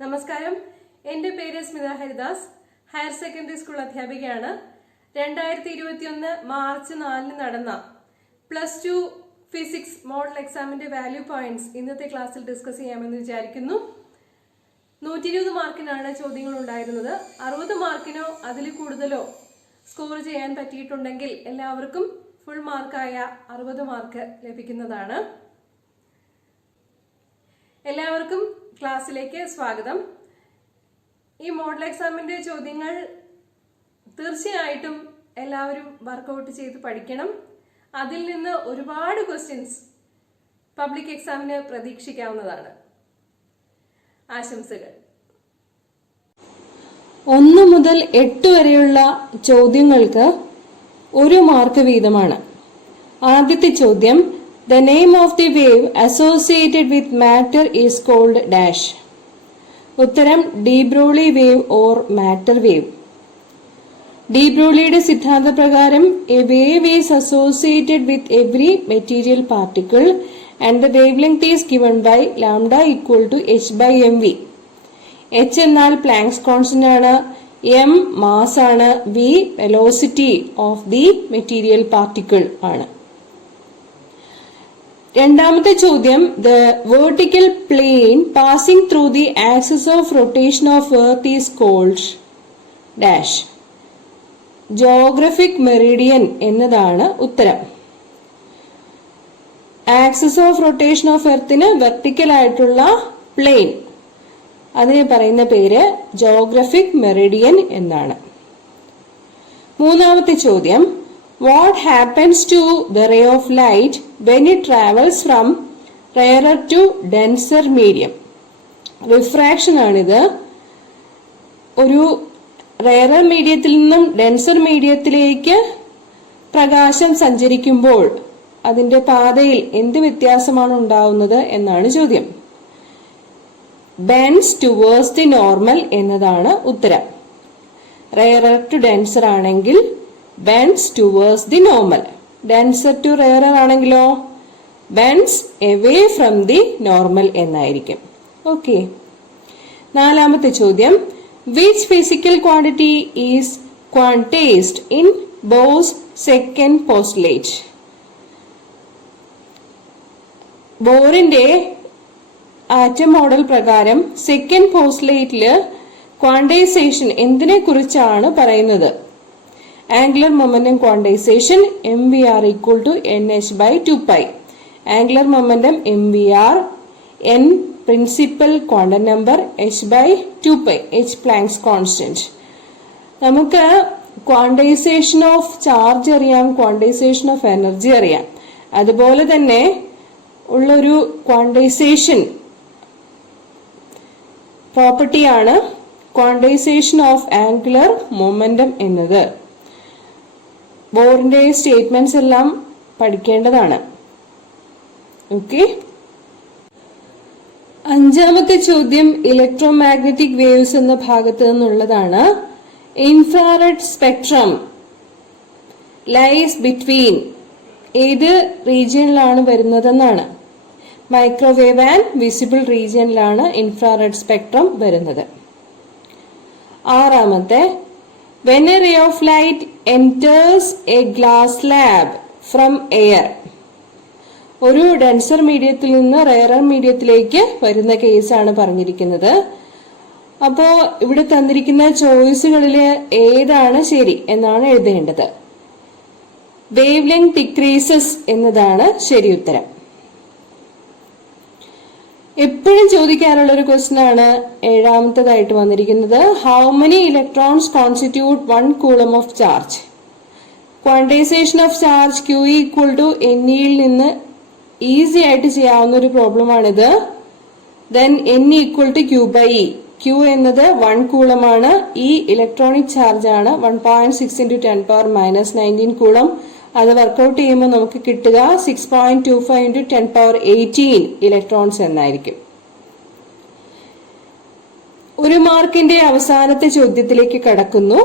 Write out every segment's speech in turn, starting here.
നമസ്കാരം, എൻ്റെ പേര് Smitha Haridas. Higher secondary school അധ്യാപികയാണ്. 2021 മാർച്ച് 4 നടന്ന +2 ഫിസിക്സ് മോഡൽ എക്സാമിന്റെ വാല്യൂ പോയിന്റ്സ് ഇന്നത്തെ ക്ലാസ്സിൽ ഡിസ്കസ് ചെയ്യാമെന്ന് വിചാരിക്കുന്നു. 120 മാർക്കിനാണ് ചോദ്യങ്ങൾ ഉണ്ടായിരുന്നത്. 60 മാർക്കിനോ അതിൽ കൂടുതലോ സ്കോർ ചെയ്യാൻ പറ്റിയിട്ടുണ്ടെങ്കിൽ എല്ലാവർക്കും ഫുൾ മാർക്കായ 60 മാർക്ക് ലഭിക്കുന്നതാണ്. എല്ലാവർക്കും ക്ലാസ്സിലേക്ക് സ്വാഗതം. ഈ മോഡൽ എക്സാമിന്റെ ചോദ്യങ്ങൾ തീർച്ചയായിട്ടും എല്ലാവരും വർക്കൗട്ട് ചെയ്ത് പഠിക്കണം. അതിൽ നിന്ന് ഒരുപാട് ക്വസ്റ്റ്യൻസ് പബ്ലിക് എക്സാമിന് പ്രതീക്ഷിക്കാവുന്നതാണ്. ആശംസകൾ. 1 മുതൽ 8 വരെയുള്ള ചോദ്യങ്ങൾക്ക് 1 മാർക്ക് വീതമാണ്. ആദ്യത്തെ ചോദ്യം, the name of the wave associated with matter is called dash. ഉത്തരം de Broglie wave or matter wave. De ബ്രോഗ്ലിയുടെ സിദ്ധാന്തപ്രകാരം a wave is associated with every material particle and the wave length is given by lambda equal to h/mv. h എന്നാൽ Planck's constant ആണ്, m mass ആണ്, v velocity of the material particle ആണ്. രണ്ടാമത്തെ ചോദ്യം, the vertical plane passing through the axis of rotation of earth is called dash. Geographic meridian എന്നതാണ് ഉത്തരം. Axis of rotation of എർത്തിന് vertical ആയിട്ടുള്ള plain, അതിനെ പറയുന്ന പേര് ജോഗ്രഫിക് മെറിഡിയൻ എന്നാണ്. മൂന്നാമത്തെ ചോദ്യം, what happens to the ray of light when it travels from rarer to denser medium? Refraction ആണിത്. ഒരു റെയറർ മീഡിയത്തിൽ നിന്നും ഡെൻസർ മീഡിയത്തിലേക്ക് പ്രകാശം സഞ്ചരിക്കുമ്പോൾ അതിന്റെ പാതയിൽ എന്ത് വ്യത്യാസമാണ് ഉണ്ടാവുന്നത് എന്നാണ് ചോദ്യം. ബെൻഡ്സ് ടുവേഴ്സ് ദി നോർമൽ എന്നതാണ് ഉത്തരം. റെയറർ ടു ഡെൻസർ ആണെങ്കിൽ bends towards the normal. denser to rarer ആണെങ്കിലോ bends away from the normal എന്നായിരിക്കും. ഓക്കെ. നാലാമത്തെ ചോദ്യം, which physical quantity is quantized in Bohr's second postulate? ബോറിന്റെ ആറ്റം മോഡൽ പ്രകാരം സെക്കൻഡ് പോസ്റ്റുലേറ്റില് ക്വാണ്ടൈസേഷൻ എന്തിനെ കുറിച്ചാണ് പറയുന്നത്? Angular momentum quantization mvr equal to nh/2π. Angular momentum mvr, n principal quantum number, h/2π, h Planck's constant. നമുക്ക് quantisation of charge അറിയാം, quantisation of energy അറിയാം. അതുപോലെ തന്നെ ഉള്ളൊരു ക്വാണ്ടൈസേഷൻ പ്രോപ്പർട്ടിയാണ് ക്വാണ്ടൈസേഷൻ ഓഫ് ആംഗുലർ മൊമെന്റം എന്നത്. ബോറിന്റെ സ്റ്റേറ്റ്മെന്റ്സ് എല്ലാം പഠിക്കേണ്ടതാണ്. ഓക്കെ. അഞ്ചാമത്തെ ചോദ്യം ഇലക്ട്രോമാഗ്നറ്റിക് വേവ്സ് എന്ന ഭാഗത്ത് നിന്നുള്ളതാണ്. ഇൻഫ്രാറെഡ് സ്പെക്ട്രം ലൈസ് ബിറ്റ്വീൻ ഏത് റീജിയനിലാണ് വരുന്നതെന്നാണ്. മൈക്രോവേവ് ആൻഡ് വിസിബിൾ റീജിയനിലാണ് ഇൻഫ്രാറെഡ് സ്പെക്ട്രം വരുന്നത്. ആറാമത്തെ, when a ray of light enters a glass slab from air. ഒരു ഡെൻസർ മീഡിയത്തിൽ നിന്ന് റെയറർ മീഡിയത്തിലേക്ക് വരുന്ന കേസാണ് പറഞ്ഞിരിക്കുന്നത്. അപ്പോ ഇവിടെ തന്നിരിക്കുന്ന ചോയ്സുകളില് ഏതാണ് ശരി എന്നാണ് എഴുതേണ്ടത്. വേവ് ലെങ്ത് ഡിക്രീസസ് എന്നതാണ് ശരി ഉത്തരം. എപ്പോഴും ചോദിക്കാറുള്ള ഒരു ക്വസ്റ്റ്യൻ ആണ് ഏഴാമത്തേതായിട്ട് വന്നിരിക്കുന്നത്. How many electrons constitute 1 coulomb of charge? Quantization of charge Q equal to NEയിൽ നിന്ന് ഈസി ആയിട്ട് ചെയ്യാവുന്ന ഒരു പ്രോബ്ലം ആണിത്. Then N equal to Q/E. Q എന്നത് 1 കൂളമാണ്. ഈ ഇലക്ട്രോണിക് ചാർജ് ആണ് 1.6 × 10⁻−19 കൂളം. അത് വർക്കൗട്ട് ചെയ്യുമ്പോൾ നമുക്ക് കിട്ടുക 6.25 × 10⁻18 ഇലക്ട്രോൺസ് എന്നായിരിക്കും. 1 മാർക്കിന്റെ അവസാനത്തെ ചോദ്യത്തിലേക്ക് കടക്കുന്നു.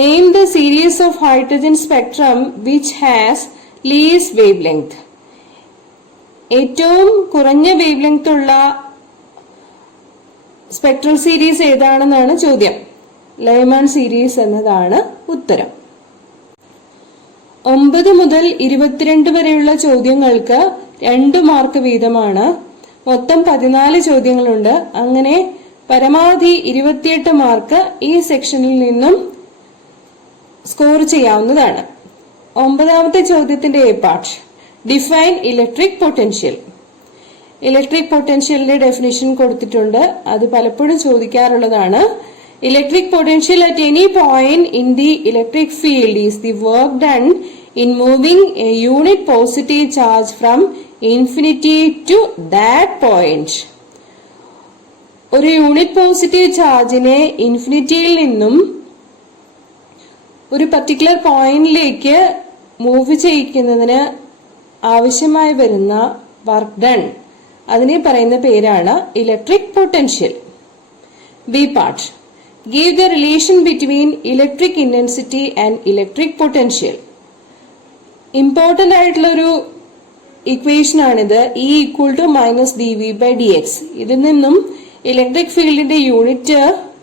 Name the series of hydrogen spectrum which has least wave length. ഏറ്റവും കുറഞ്ഞ വേവ് ലെങ്ത് ഉള്ള സ്പെക്ട്രൽ സീരീസ് ഏതാണെന്നാണ് ചോദ്യം. ലൈമാൻ സീരീസ് എന്നതാണ് ഉത്തരം. 9 മുതൽ 22 വരെയുള്ള ചോദ്യങ്ങൾക്ക് 2 മാർക്ക് വീതമാണ്. മൊത്തം 14 ചോദ്യങ്ങളുണ്ട്. അങ്ങനെ പരമാവധി 28 മാർക്ക് ഈ സെക്ഷനിൽ നിന്നും സ്കോർ ചെയ്യാവുന്നതാണ്. 9ാമത്തെ ചോദ്യത്തിന്റെ A part, define electric potential. Electric പൊട്ടൻഷ്യലിന്റെ ഡെഫിനിഷൻ കൊടുത്തിട്ടുണ്ട്. അത് പലപ്പോഴും ചോദിക്കാറുള്ളതാണ്. Electric potential at any point in the electric field is the work done in moving a unit positive charge from infinity to that point. ഒരു unit positive ചാർജിനെ ഇൻഫിനിറ്റിയിൽ നിന്നും ഒരു particular പോയിന്റിലേക്ക് മൂവ് ചെയ്യിക്കുന്നതിന് ആവശ്യമായി വരുന്ന വർക്ക് ഡൺ, അതിനെ പറയുന്ന പേരാണ് electric potential. B part, give the relation between electric intensity and electric potential. Important ആയിട്ടുള്ള ഒരു ഇക്വേഷൻ ആണിത്. E = -dV/dx. ഇതിൽ നിന്നും ഇലക്ട്രിക് ഫീൽഡിന്റെ യൂണിറ്റ്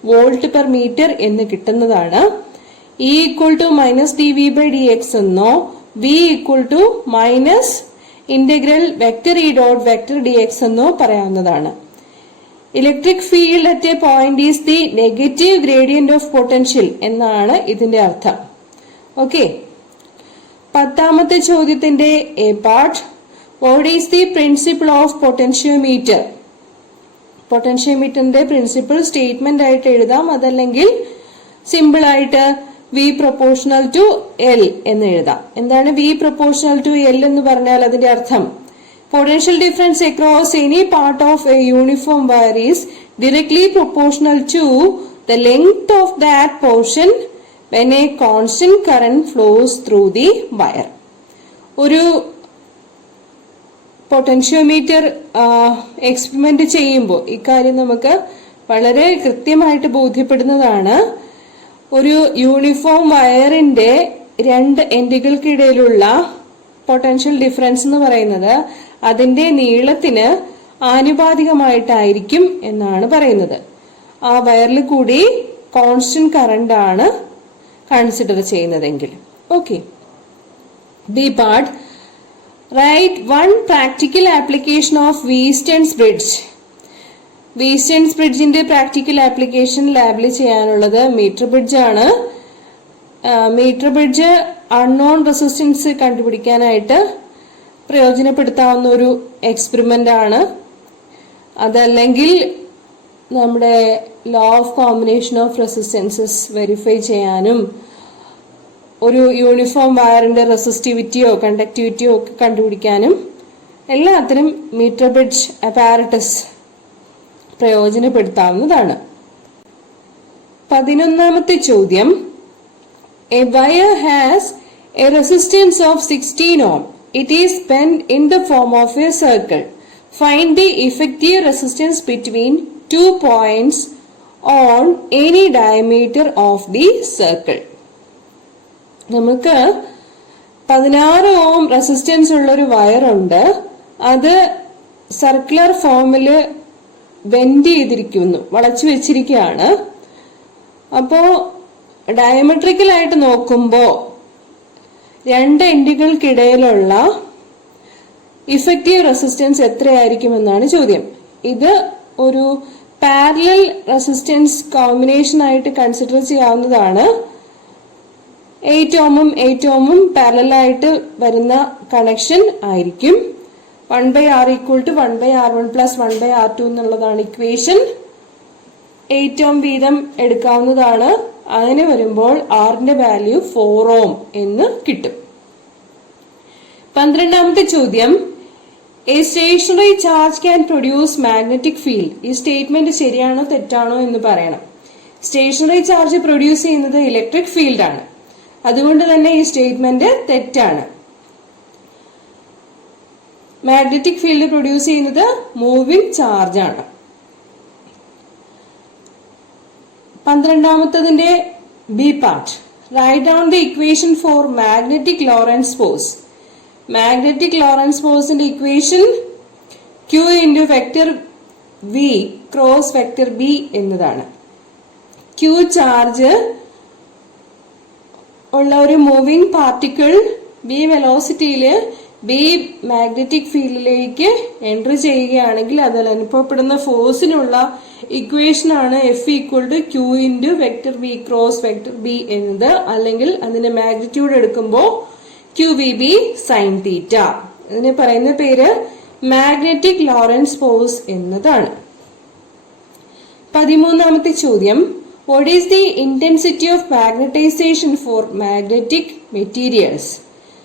വോൾട്ട് പെർ മീറ്റർ എന്ന് കിട്ടുന്നതാണ്. E = -dV/dx എന്നോ V = -∫(E.dx) എന്നോ പറയാവുന്നതാണ്. Electric field at a point is the negative gradient of potential എന്നാണ് ഇതിന്റെ അർത്ഥം. ഓക്കെ. 10ാമത്തെ ചോദ്യത്തിന്റെ A part, what is the principle of potentiometer. പൊട്ടൻഷ്യോമീറ്ററിന്റെ പ്രിൻസിപ്പിൾ സ്റ്റേറ്റ്മെന്റ് ആയിട്ട് എഴുതാം, അതല്ലെങ്കിൽ സിമ്പിൾ ആയിട്ട് V പ്രൊപ്പോർഷണൽ ടു L എന്ന് എഴുതാം. എന്താണ് V പ്രൊപ്പോർഷണൽ ടു L എന്ന് പറഞ്ഞാൽ അതിന്റെ അർത്ഥം? Potential difference across any part of a uniform wire is directly proportional to the length of that portion when a constant current flows through the wire. ഒരു potentiometer experiment ചെയ്യുമ്പോൾ ഇക്കാര്യം നമുക്ക് വളരെ കൃത്യമായിട്ട് ബോധ്യപ്പെടുന്നതാണ്. ഒരു യൂണിഫോം വയറിന്റെ 2 എൻഡുകൾക്കിടയിലുള്ള പൊട്ടൻഷ്യൽ ഡിഫറൻസ് എന്ന് പറയുന്നത് അതിന്റെ നീളത്തിന് ആനുപാതികമായിട്ടായിരിക്കും എന്നാണ് പറയുന്നത്. ആ വയറിൽ കൂടി കോൺസ്റ്റന്റ് കറന്റ് ആണ് കൺസിഡർ ചെയ്യുന്നതെങ്കിൽ. Okay. B part, write one practical application of Wheatstone's bridge. Wheatstone's ബ്രിഡ്ജിന്റെ പ്രാക്ടിക്കൽ ആപ്ലിക്കേഷൻ ലാബിൽ ചെയ്യാനുള്ളത് മീറ്റർ ബ്രിഡ്ജ് ആണ്. മീറ്റർ ബ്രിഡ്ജ് അൺനോൺ റെസിസ്റ്റൻസ് കണ്ടുപിടിക്കാനായിട്ട് പ്രയോജനപ്പെടുത്താവുന്ന ഒരു എക്സ്പെരിമെന്റ് ആണ്. അതല്ലെങ്കിൽ നമ്മുടെ law of combination of resistances verify ചെയ്യാനും ഒരു യൂണിഫോം വയറിന്റെ റെസിസ്റ്റിവിറ്റിയോ കണ്ടക്ടിവിറ്റിയോ ഒക്കെ കണ്ടുപിടിക്കാനും എല്ലാത്തിനും മീറ്റർ ബ്രിഡ്ജ് അപ്പാരറ്റസ് പ്രയോജനപ്പെടുത്താവുന്നതാണ്. 11ാമത്തെ ചോദ്യം, a wire has a resistance of 16 ohm. It is bent in the form of a circle. Find the effective resistance between 2 points on any diameter of the circle. നമുക്ക് 16 ohm resistance ഉള്ള ഒരു wire ഉണ്ട്. അത് circular ഫോമില് bend ചെയ്തിരിക്കുന്നു, വളച്ചു വെച്ചിരിക്കുകയാണ്. അപ്പോ ഡയമട്രിക്കലായിട്ട് നോക്കുമ്പോ 2 എൻഡുകൾക്കിടയിലുള്ള ഇഫക്റ്റീവ് റെസിസ്റ്റൻസ് എത്രയായിരിക്കും എന്നാണ് ചോദ്യം. ഇത് ഒരു പാരലൽ റെസിസ്റ്റൻസ് കോമ്പിനേഷൻ ആയിട്ട് കൺസിഡർ ചെയ്യാവുന്നതാണ്. 8 ohmഉം 8 ohmഉം പാരലലായിട്ട് വരുന്ന കണക്ഷൻ ആയിരിക്കും. 1/R = 1/R1 + 1/R2 എന്നുള്ളതാണ് ഇക്വേഷൻ. 8 ohm വീതം എടുക്കാവുന്നതാണ്. അങ്ങനെ വരുമ്പോൾ ആറിന്റെ വാല്യൂ 4 ohm എന്ന് കിട്ടും. 12ാമത്തെ ചോദ്യം, a stationary charge can produce magnetic field. ഈ സ്റ്റേറ്റ്മെന്റ് ശരിയാണോ തെറ്റാണോ എന്ന് പറയണം. സ്റ്റേഷണറി ചാർജ് പ്രൊഡ്യൂസ് ചെയ്യുന്നത് ഇലക്ട്രിക് ഫീൽഡ് ആണ്. അതുകൊണ്ട് തന്നെ ഈ സ്റ്റേറ്റ്മെന്റ് തെറ്റാണ്. മാഗ്നറ്റിക് ഫീൽഡ് പ്രൊഡ്യൂസ് ചെയ്യുന്നത് മൂവിംഗ് ചാർജ് ആണ്. 12ാമത്തതിന്റെ B part, write down the equation for magnetic Lorentz force. Magnetic Lorentz ഫോഴ്സിന്റെ equation Q × vector V cross vector B എന്നതാണ്. ക്യൂ ചാർജ് ഉള്ള ഒരു മൂവിംഗ് പാർട്ടിക്കിൾ ബി വെലോസിറ്റിയിൽ ബി മാഗ്നറ്റിക് ഫീൽഡിലേക്ക് entry ചെയ്യുകയാണെങ്കിൽ അതിൽ അനുഭവപ്പെടുന്ന ഫോഴ്സിനുള്ള ഇക്വേഷൻ ആണ് F equal to q into vector B cross vector B എന്നത്. അല്ലെങ്കിൽ അതിന്റെ മാഗ്നിറ്റ്യൂഡ് എടുക്കുമ്പോൾ QVB സൈൻ തീറ്റ. ഇതിനെ പറയുന്ന പേര് മാഗ്നറ്റിക് ലോറൻസ് ഫോഴ്സ് എന്നതാണ്. 13ാമത്തെ ചോദ്യം, what is the intensity of magnetization for magnetic materials?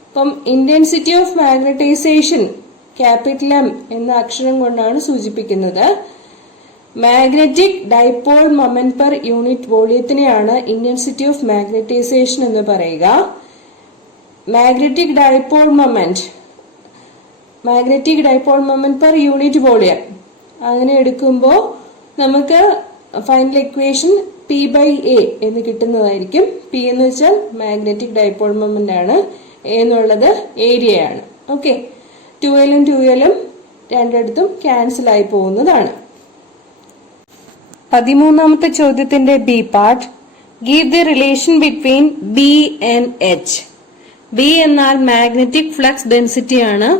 അപ്പം intensity of magnetization capital M എന്ന അക്ഷരം കൊണ്ടാണ് സൂചിപ്പിക്കുന്നത്. Magnetic dipole moment per unit വോളിയത്തിനെയാണ് ഇന്റൻസിറ്റി ഓഫ് മാഗ്നറ്റൈസേഷൻ എന്ന് പറയുക. Magnetic dipole moment per unit volume അങ്ങനെ എടുക്കുമ്പോൾ നമുക്ക് ഫൈനൽ ഇക്വേഷൻ P/A എന്ന് കിട്ടുന്നതായിരിക്കും. P എന്ന് വെച്ചാൽ മാഗ്നറ്റിക് ഡൈപോൾ മൊമെന്റ് ആണ്, A എന്നുള്ളത് ഏരിയയാണ്. ഓക്കെ, 2L-ഉം 2L-ഉം രണ്ടിടത്തും ക്യാൻസൽ ആയി പോകുന്നതാണ്. 13ാമത്തെ ചോദ്യത്തിന്റെ B part, give the relation between B and H. B എന്നാൽ മാഗ്നറ്റിക് ഫ്ലക്സ് ഡെൻസിറ്റി ആണ്,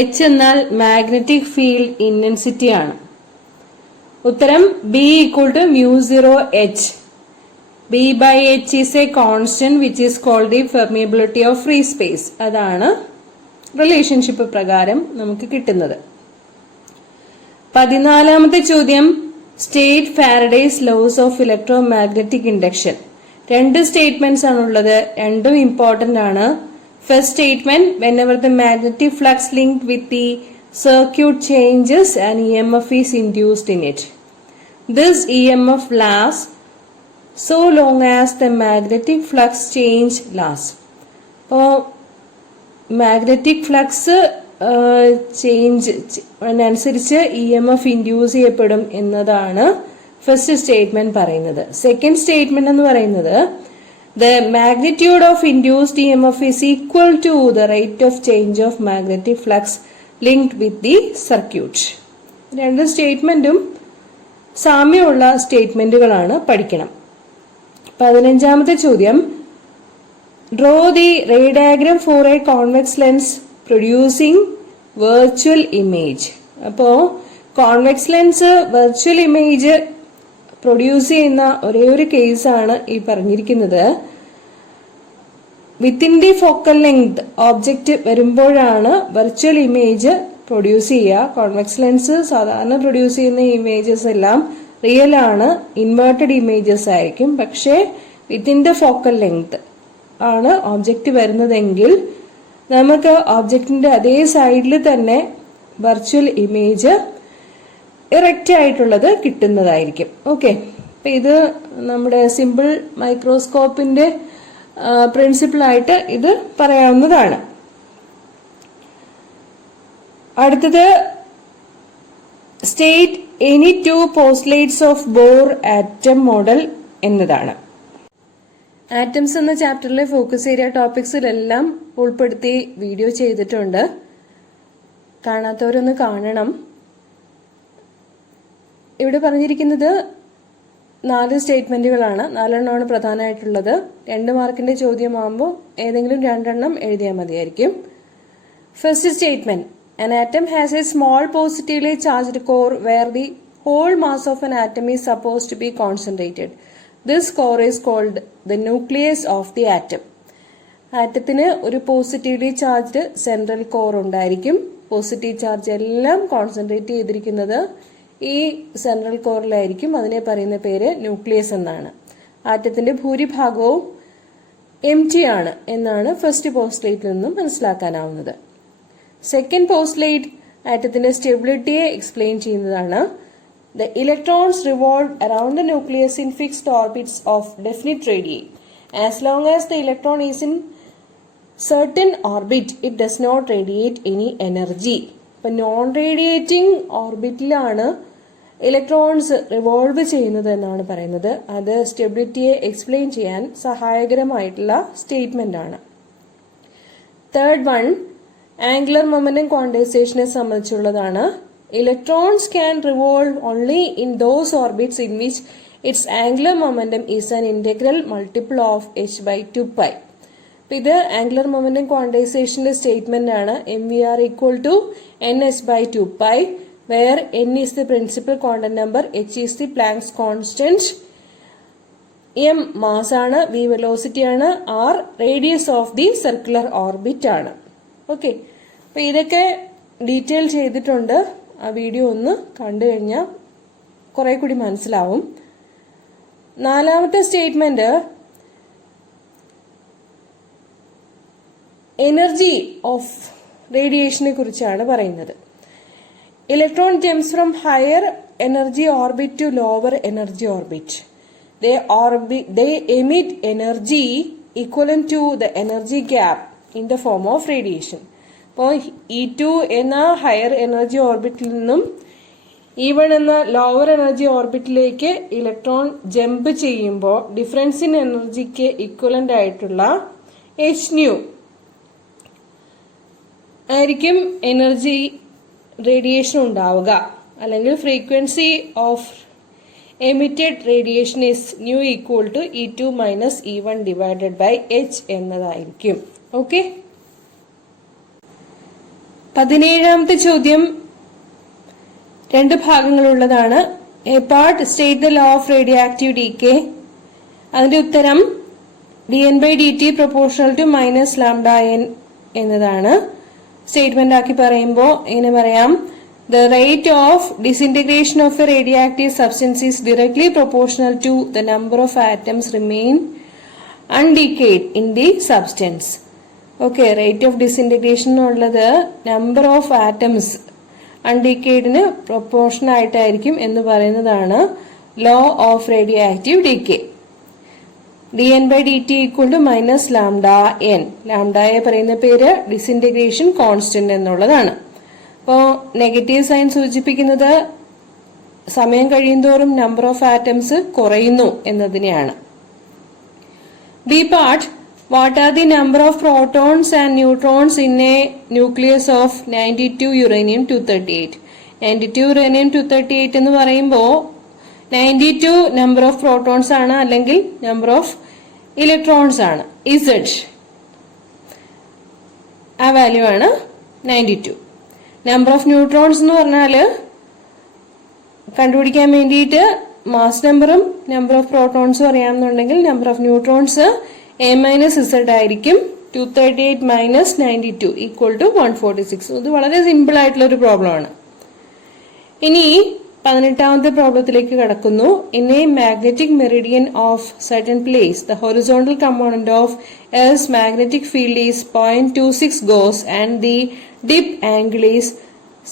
H എന്നാൽ മാഗ്നറ്റിക് ഫീൽഡ് ഇന്റൻസിറ്റി ആണ്. ഉത്തരം B equal to μ0H. B/H is a constant which is called the permeability of free space. അതാണ് relationship പ്രകാരം നമുക്ക് കിട്ടുന്നത്. 14ാമത്തെ ചോദ്യം, state Faraday's laws of electromagnetic induction. രണ്ട് സ്റ്റേറ്റ്മെന്റ്സ് ആണുള്ളത്, രണ്ടും ഇമ്പോർട്ടന്റ് ആണ്. First statement, whenever the magnetic flux linked with the circuit changes, an EMF is induced in it. This EMF lasts so long as the magnetic flux change lasts. അപ്പോൾ magnetic flux change അനുസരിച്ച് EMF induce ചെയ്യപ്പെടും എന്നതാണ് first statement പറയുന്നത്. Second statement എന്ന് പറയുന്നത്, the magnitude of induced EMF is equal to the rate of change of magnetic flux linked with the circuit. രണ്ട് സ്റ്റേറ്റ്മെന്റും സാമ്യമുള്ള സ്റ്റേറ്റ്മെന്റുകളാണ്, പഠിക്കണം. 15ാമത്തെ ചോദ്യം, draw the ray diagram for a convex lens producing virtual image. അപ്പോ convex lens virtual image produce ചെയ്യുന്ന ഒരേ ഒരു കേസാണ് ഈ പറഞ്ഞിരിക്കുന്നത്. Within the focal length object വരുമ്പോഴാണ് വെർച്വൽ ഇമേജ് പ്രൊഡ്യൂസ് ചെയ്യുക. കോൺവെക്സ് ലെൻസ് സാധാരണ പ്രൊഡ്യൂസ് ചെയ്യുന്ന ഇമേജസ് എല്ലാം റിയൽ ആണ്, ഇൻവേർട്ടഡ് ഇമേജസ് ആയിരിക്കും. പക്ഷേ വിത്തിൻ ദ ഫോക്കൽ ലെങ്ത് ആണ് ഓബ്ജക്റ്റ് വരുന്നതെങ്കിൽ നമുക്ക് ഓബ്ജക്റ്റിന്റെ അതേ സൈഡിൽ തന്നെ വെർച്വൽ ഇമേജ് ഇറക്റ്റ് ആയിട്ടുള്ളത് കിട്ടുന്നതായിരിക്കും. ഓക്കെ, അപ്പൊ ഇത് നമ്മുടെ സിമ്പിൾ മൈക്രോസ്കോപ്പിന്റെ പ്രിൻസിപ്പിളായിട്ട് ഇത് പറയാവുന്നതാണ്. അടുത്തത്, state any two postulates of bore atom model എന്നതാണ്. ആറ്റംസ് എന്ന ചാപ്റ്ററിലെ ഫോക്കസ് ഏരിയ ടോപ്പിക്സിലെല്ലാം ഉൾപ്പെടുത്തി വീഡിയോ ചെയ്തിട്ടുണ്ട്, കാണാത്തവരൊന്ന് കാണണം. ഇവിടെ പറഞ്ഞിരിക്കുന്നത് 4 സ്റ്റേറ്റ്മെന്റുകളാണ്, 4 പ്രധാനമായിട്ടുള്ളത്. 2 മാർക്കിന്റെ ചോദ്യമാകുമ്പോൾ ഏതെങ്കിലും 2 എഴുതിയാൽ മതിയായിരിക്കും. First statement, an atom has a small positively charged core where the whole mass of an atom is supposed to be concentrated. This core is called the nucleus of the atom. ആറ്റത്തിന് ഒരു positively charged central core ഉണ്ടായിരിക്കും. Positive charge എല്ലാം concentrate ചെയ്തിരിക്കുന്നത് ഈ central കോറിലായിരിക്കും. അതിനെ പറയുന്ന പേര് nucleus എന്നാണ്. ആറ്റത്തിന്റെ ഭൂരിഭാഗവും എംറ്റി ആണ് എന്നാണ് ഫസ്റ്റ് പോസ്റ്റ്ലേറ്റിൽ നിന്നും മനസ്സിലാക്കാനാവുന്നത്. സെക്കൻഡ് പോസ്റ്റ്ലേറ്റ് ആറ്റത്തിന്റെ സ്റ്റെബിലിറ്റിയെ എക്സ്പ്ലെയിൻ ചെയ്യുന്നതാണ്. The electrons revolve around the nucleus in fixed orbits of definite radii. As long as the electron is in certain orbit, it does not radiate any energy. ഇപ്പൊ non radiating ഓർബിറ്റിലാണ് electrons revolve ചെയ്യുന്നത് എന്നാണ് പറയുന്നത്. അത് സ്റ്റെബിലിറ്റിയെ explain ചെയ്യാൻ സഹായകരമായിട്ടുള്ള statement ആണ്. തേർഡ് വൺ, ആംഗുലർ മൊമെന്റം ക്വാണ്ടൈസേഷനെ സംബന്ധിച്ചുള്ളതാണ്. Electrons can revolve only in those orbits in which its angular momentum is an integral multiple of h by 2 pi. അപ്പോൾ ഇത് ആംഗുലർ മൊമെന്റം ക്വാണ്ടൈസേഷന്റെ സ്റ്റേറ്റ്മെന്റ് ആണ്. MVR equal to nh by 2 pi, where n is the principal quantum number, h is the Planck's constant, m mass ആണ്, v velocity ആണ്, r radius of the circular orbit ആണ്. Okay, അപ്പൊ ഇതൊക്കെ detail ചെയ്തിട്ടുണ്ട്. ആ video ഒന്ന് കണ്ടു കഴിഞ്ഞാൽ കുറെ കൂടി മനസ്സിലാവും. നാലാമത്തെ സ്റ്റേറ്റ്മെന്റ് എനർജി ഓഫ് റേഡിയേഷനെ കുറിച്ചാണ് പറയുന്നത്. Electron jumps from higher energy orbit to lower energy orbit. They emit energy equivalent to the energy gap in the form of radiation. അപ്പോൾ E2 എന്ന ഹയർ എനർജി ഓർബിറ്റിൽ നിന്നും E1 എന്ന ലോവർ എനർജി ഓർബിറ്റിലേക്ക് ഇലക്ട്രോൺ ജമ്പ് ചെയ്യുമ്പോൾ difference in എനർജിക്ക് equivalent ആയിട്ടുള്ള hν ആയിരിക്കും energy radiation ഉണ്ടാവുക. അല്ലെങ്കിൽ frequency of emitted radiation is nu equal to E2 minus E1 divided by h എന്നതായിരിക്കും. ഓക്കെ, 17ാമത്തെ ചോദ്യം രണ്ട് ഭാഗങ്ങളുള്ളതാണ്. A part state the law of radioactive decay. അതിന്റെ ഉത്തരം dN/dt proportional to minus lambda n എന്നതാണ്. സ്റ്റേറ്റ്മെന്റ് ആക്കി പറയുമ്പോൾ എങ്ങനെ പറയാം? The rate of disintegration of a radioactive substance is directly proportional to the number of atoms remain undecayed in the substance. Okay, rate of disintegration ഉള്ളത് number of atoms undecayedന് proportion ആയിട്ടായിരിക്കും എന്ന് പറയുന്നതാണ് law of radioactive decay. dN/dt equal to minus lambda n. ലാംഡയെ പറയുന്ന പേര് disintegration constant എന്നുള്ളതാണ്. അപ്പോൾ negative sign സൂചിപ്പിക്കുന്നത് സമയം കഴിയുന്തോറും നമ്പർ ഓഫ് ആറ്റംസ് കുറയുന്നു എന്നതിനെയാണ്. B part, what are the number of protons and neutrons in a nucleus of 92 uranium 238. 92 uranium 238 എന്ന് പറയുമ്പോൾ 92 നമ്പർ ഓഫ് പ്രോട്ടോൺസ് ആണ്, അല്ലെങ്കിൽ നമ്പർ ഓഫ് ഇലക്ട്രോൺസ് ആണ്. ഇസഡ് ആ വാല്യൂ ആണ് 92. നമ്പർ ഓഫ് ന്യൂട്രോൺസ് എന്ന് പറഞ്ഞാൽ കണ്ടുപിടിക്കാൻ വേണ്ടിയിട്ട് മാസ് നമ്പറും നമ്പർ ഓഫ് പ്രോട്ടോൺസും അറിയാമെന്നുണ്ടെങ്കിൽ നമ്പർ ഓഫ് ന്യൂട്രോൺസ് a-z ആയിരിക്കും. 238 മൈനസ് 92 ഈക്വൽ ടു 146. ഇത് വളരെ സിമ്പിൾ ആയിട്ടുള്ള ഒരു പ്രോബ്ലം ആണ്. ഇനി 18ാമത്തെ പ്രോബ്ലത്തിലേക്ക് കടക്കുന്നു. In A magnetic Meridian of certain place the horizontal component of earth magnetic field is 0.26 goes and the dip angle is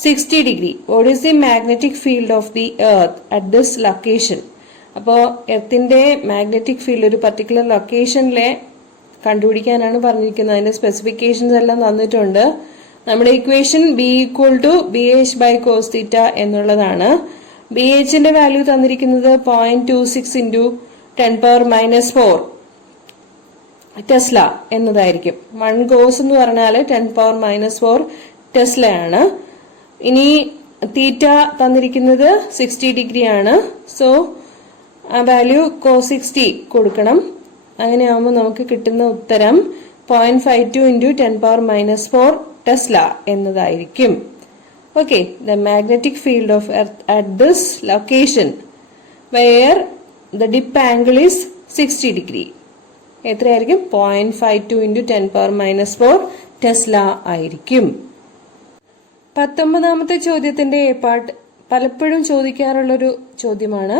60 degree. What is the magnetic field of the earth at this location? അപ്പോൾ എർത്തിന്റെ magnetic field ഒരു particular ലൊക്കേഷനിലെ കണ്ടുപിടിക്കാനാണ് പറഞ്ഞിരിക്കുന്നത്. അതിന്റെ specifications എല്ലാം തന്നിട്ടുണ്ട്. നമ്മുടെ equation B equal to BH by cos theta എന്നുള്ളതാണ്. BHന്റെ value തന്നിരിക്കുന്നത് 0.26 into 10⁻⁻⁴ tesla എന്നതായിരിക്കും. 1 goes എന്ന് പറഞ്ഞാൽ 10⁻⁻⁴ ടെസ്ല ആണ്. ഇനി തീറ്റ തന്നിരിക്കുന്നത് 60 ഡിഗ്രി ആണ്. സോ ആ വാല്യൂ cos 60 കൊടുക്കണം. അങ്ങനെയാവുമ്പോൾ നമുക്ക് കിട്ടുന്ന ഉത്തരം 0.52 into 10⁻⁻⁴ ടെസ്ല എന്നതായിരിക്കും. Okay, the magnetic field of earth at this location where the dip angle is 60 degree എത്രയായിരിക്കും? 0.52 into 10⁻⁻⁴ ടെസ്ല ആയിരിക്കും. 19ാമത്തെ ചോദ്യത്തിന്റെ എ പാർട്ട് പലപ്പോഴും ചോദിക്കാറുള്ളൊരു ചോദ്യമാണ്.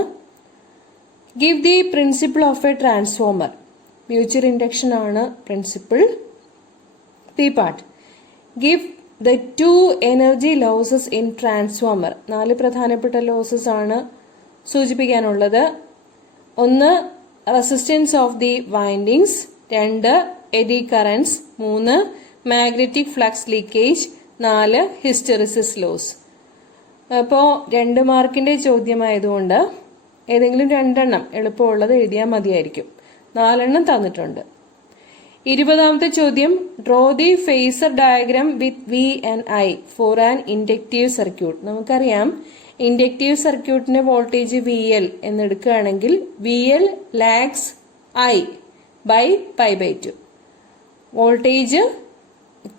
Give the principle of a transformer. Mutual induction ആണ് principle. B part, give the 2 energy losses in transformer. 4 പ്രധാനപ്പെട്ട losses ആണ് സൂചിപ്പിക്കാനുള്ളത്. 1 resistance of the windings, 2 eddy currents, 3 magnetic flux leakage, 4 hysteresis loss. അപ്പോൾ 2 മാർക്കിന്റെ ചോദ്യമായതുകൊണ്ട് ഏതെങ്കിലും 2 എളുപ്പമുള്ളത് എഴുതിയാൽ മതിയായിരിക്കും. 4 തന്നിട്ടുണ്ട്. 20ാമത്തെ ചോദ്യം, draw the phasor diagram with V and I for an inductive circuit. നമുക്കറിയാം ഇൻഡക്റ്റീവ് സർക്യൂട്ടിന്റെ വോൾട്ടേജ് വി എൽ എന്നെടുക്കുകയാണെങ്കിൽ V L lags I by pi by 2. Voltage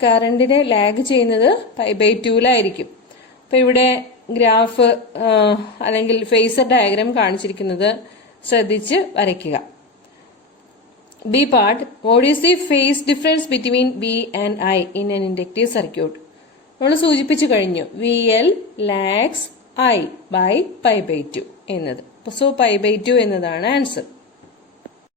കറണ്ടിനെ ലാഗ് ചെയ്യുന്നത് പൈ ബൈ 2ലായിരിക്കും. അപ്പൊ ഇവിടെ ഗ്രാഫ് അല്ലെങ്കിൽ ഫേസർ ഡയഗ്രാം കാണിച്ചിരിക്കുന്നത് ശ്രദ്ധിച്ച് വരയ്ക്കുക. B part, what is the phase difference between V and I in an inductive circuit? നമ്മൾ സൂചിപ്പിച്ചു കഴിഞ്ഞു, V L lags I by pi by 2 എന്നത്. സോ പൈ ബൈ 2 എന്നതാണ് ആൻസർ.